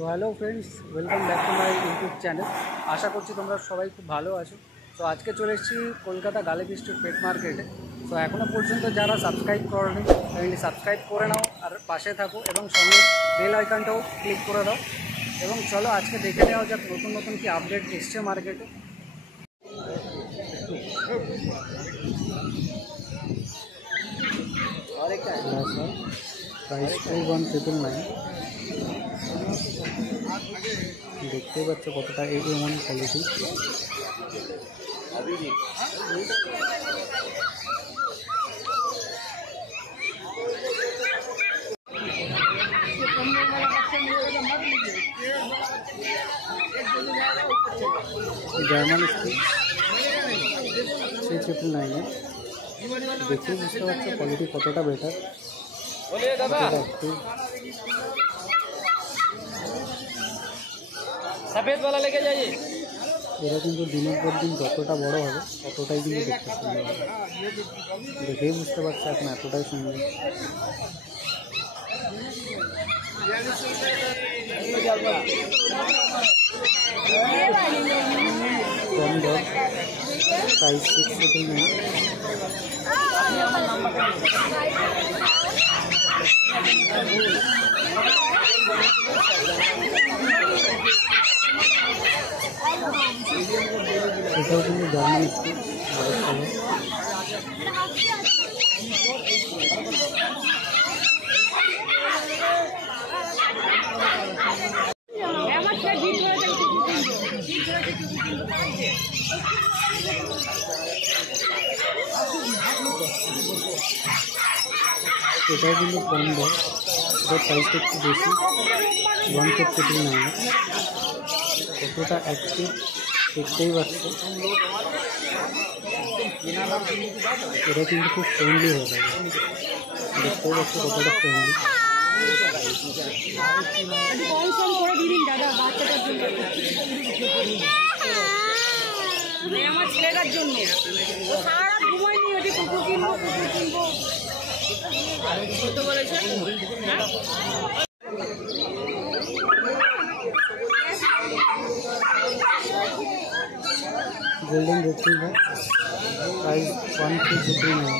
So hello friends, welcome back to my YouTube channel. আশা করছি তোমরা সবাই খুব ভালো আছো। তো আজকে চলে এসেছি কলকাতা গালেকি স্ট্রিট পেট মার্কেটে। তো এখনও পর্যন্ত যারা সাবস্ক্রাইব করেনি তাহলে সাবস্ক্রাইব করে নাও আর পাশে থাকো এবং সঙ্গে বেল আইকনটাও ক্লিক করে দাও। এবং চলো আজকে দেখে নেওয়া যাক নতুন নতুন কি আপডেট এসছে মার্কেটে। প্রাইস 1999। দেখতেই পাচ্ছ কতটা A1 কোয়ালিটি। German stitch 3999। দেখে বুঝতে পারছো কোয়ালিটি কতটা বেটার। सफेद वाला लेके जाइए। এরা কিন্তু দিনের পর দিন যতটা বড় হবে ততটাই কিন্তু দেখতে সুন্দর হবে। দেখেই বুঝতে পারছো এখন এতটাই সুন্দর। কম দর, প্রাইস 699। এটাও কিন্তু জার্মান স্টিচ এটাও কিন্তু কম দাম, এটার প্রাইসটা একটু বেশি, 1499। কতটা অ্যাক্টিভ দেখতেই পাচ্ছ। এটা কিন্তু খুব ফ্রেন্ডলি হয়ে যাবে, দেখতেই পাচ্ছ কতটা ফ্রেন্ডলি। আমার ছেলেটার জন্য সারা ঘুমায়নি, ওটি কুকুর কিনবো করতে বলেছে। Golden retriever, price 1399।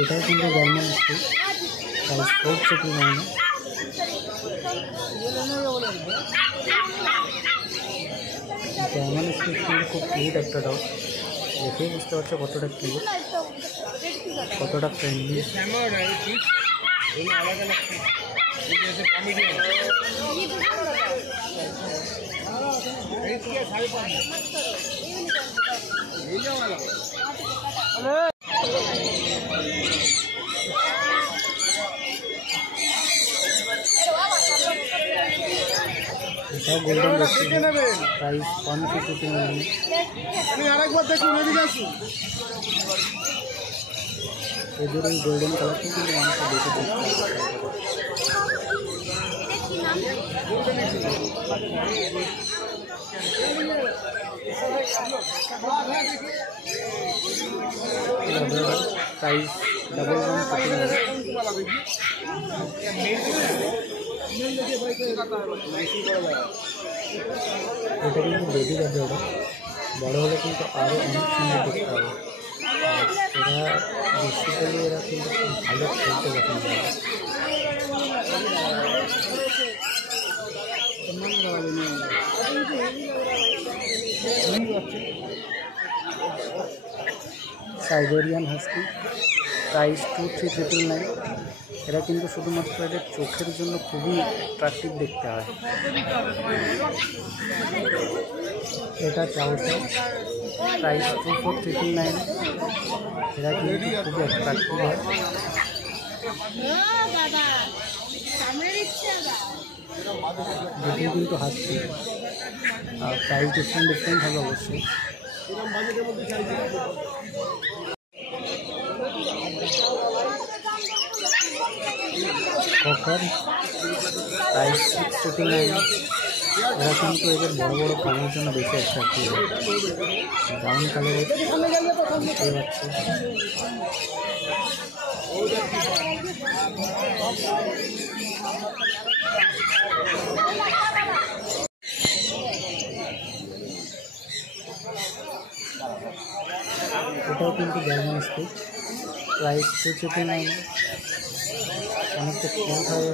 এটাও কিন্তু German stitch, price 439। German stitch কিন্তু খুব কিউট একটা ডগ। দেখেই বুঝতে পারছো কতটা কিউট, কতটা ফ্রেন্ডলি। এটাও গোল্ডেন রিট্রিভার, প্রাইস 159। এদের ওই গোল্ডেন কালারটা কিন্তু অনেকটা বেশি দেখতে প্রাইস 1149। এটা কিন্তু বেবি যাবে, ওটা বড় হলে কিন্তু আরও অনেক সুন্দর দেখতে হবে। এরা বেসিক্যালি এরা কিন্তু খুব ভালো খেলতে পছন্দ করে। Siberian husky, price 2399। এরা কিন্তু শুধুমাত্র এদের চোখের জন্য খুবই অ্যাট্রাকটিভ দেখতে হয়। এটা চাউটা, প্রাইস 2439। এরা কিন্তু খুবই অ্যাট্রাকটিভ হয়। দুটোই কিন্তু হাসছি, আর প্রাইস ডিফারেন্ট হবে অবশ্যই। ককার প্রাইস 699। এরা কিন্তু এদের বড় বড় কানের জন্য বেশি অ্যাট্রাক্টিভ, ব্রাউন কালারের দেখতে পাচ্ছে। এটাও কিন্তু জার্মান স্পিক, প্রাইস 299। অনেকটা কিউট হয়।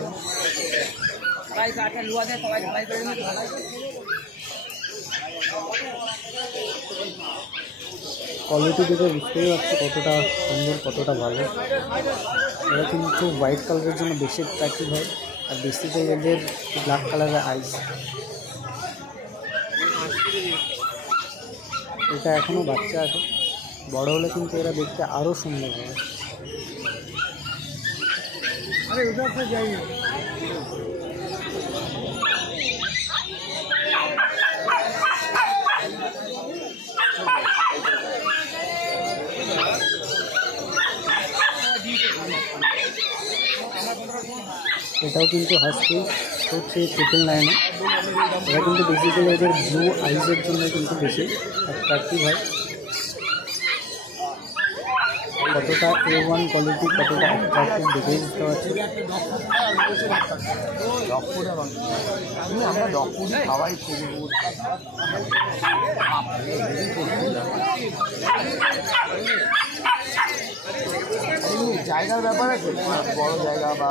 কোয়ালিটি দেখে বুঝতেই পারছি কতটা সুন্দর, কতটা ভালো। এরা কিন্তু হোয়াইট কালারের জন্য বেশি অ্যাট্রাক্টিভ হয়, আর বেশিতে এদের ব্ল্যাক কালারের আইস। এটা এখনও বাচ্চা আছে, বড় হলে কিন্তু এরা দেখতে আরও সুন্দর হবে। এটাও কিন্তু হাসকি, হচ্ছে 999। এরা কিন্তু বেসিক্যালি এদের ব্লু আইজের জন্য কিন্তু বেশি অ্যাট্রাক্টিভ হয়। কতটা A1 কোয়ালিটি, কতটা অ্যাট্রাক্টিভ দেখেই বুঝতে পারছি। আমরা ডকুরি খাওয়াই জায়গার ব্যাপার আছে, বড় জায়গা বা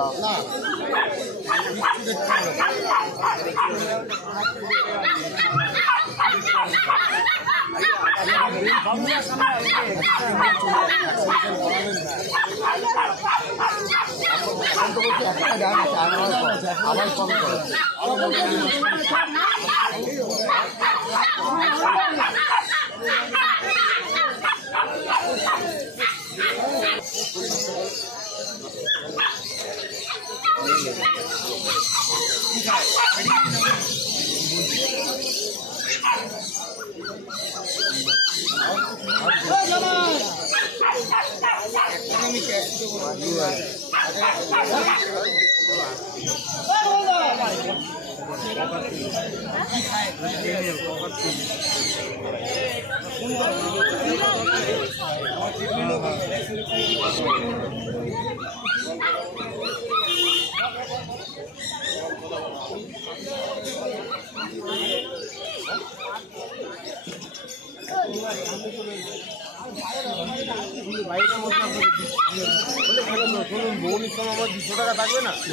আবার কম করে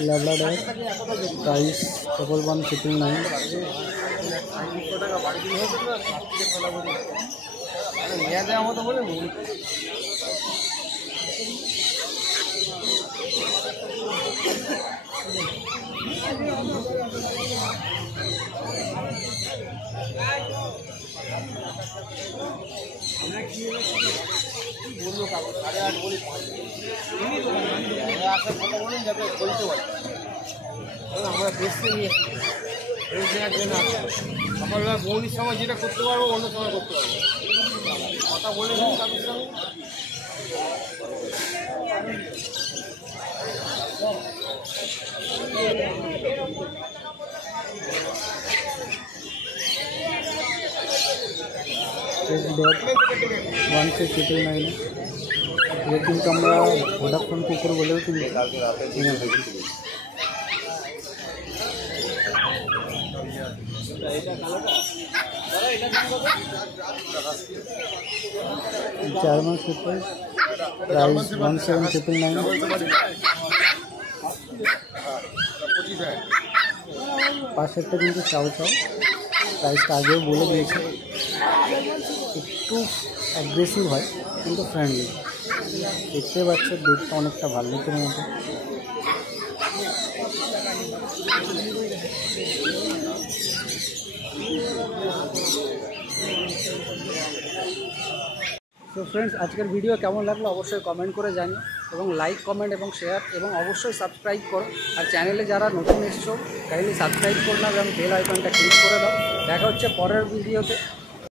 ল্যাবরাডর প্রাইস 11,199। আমরা বেসতে নিয়ে সকালবেলা বৌনির সময় যেটা করতে পারবো অন্য সময় করতে পারবো, কথা বলে নিই তাদের সঙ্গে। ডট 1,699। এটা কিন্তু আমরা ভোডাফোন কুকুর বলেও কিন্তু কিনে থাকি। German shepherd price 17,999। পাশেরটা কিন্তু চাও চাও, প্রাইসটা আগেও বলে দিয়েছে। একটু অ্যাগ্রেসিভ হয় কিন্তু ফ্রেন্ডলি, দেখতে পাচ্ছে দেখতে অনেকটা ভাল্লুকের মতো। তো ফ্রেন্ডস, আজকের ভিডিও কেমন লাগলো অবশ্যই কমেন্ট করে জানিও, এবং লাইক, কমেন্ট এবং শেয়ার, এবং অবশ্যই সাবস্ক্রাইব করো। আর চ্যানেলে যারা নতুন এসছো কাইন্ডলি সাবস্ক্রাইব করে নাও এবং বেল আইকনটা ক্লিক করে দাও। দেখা হচ্ছে পরের ভিডিওতে।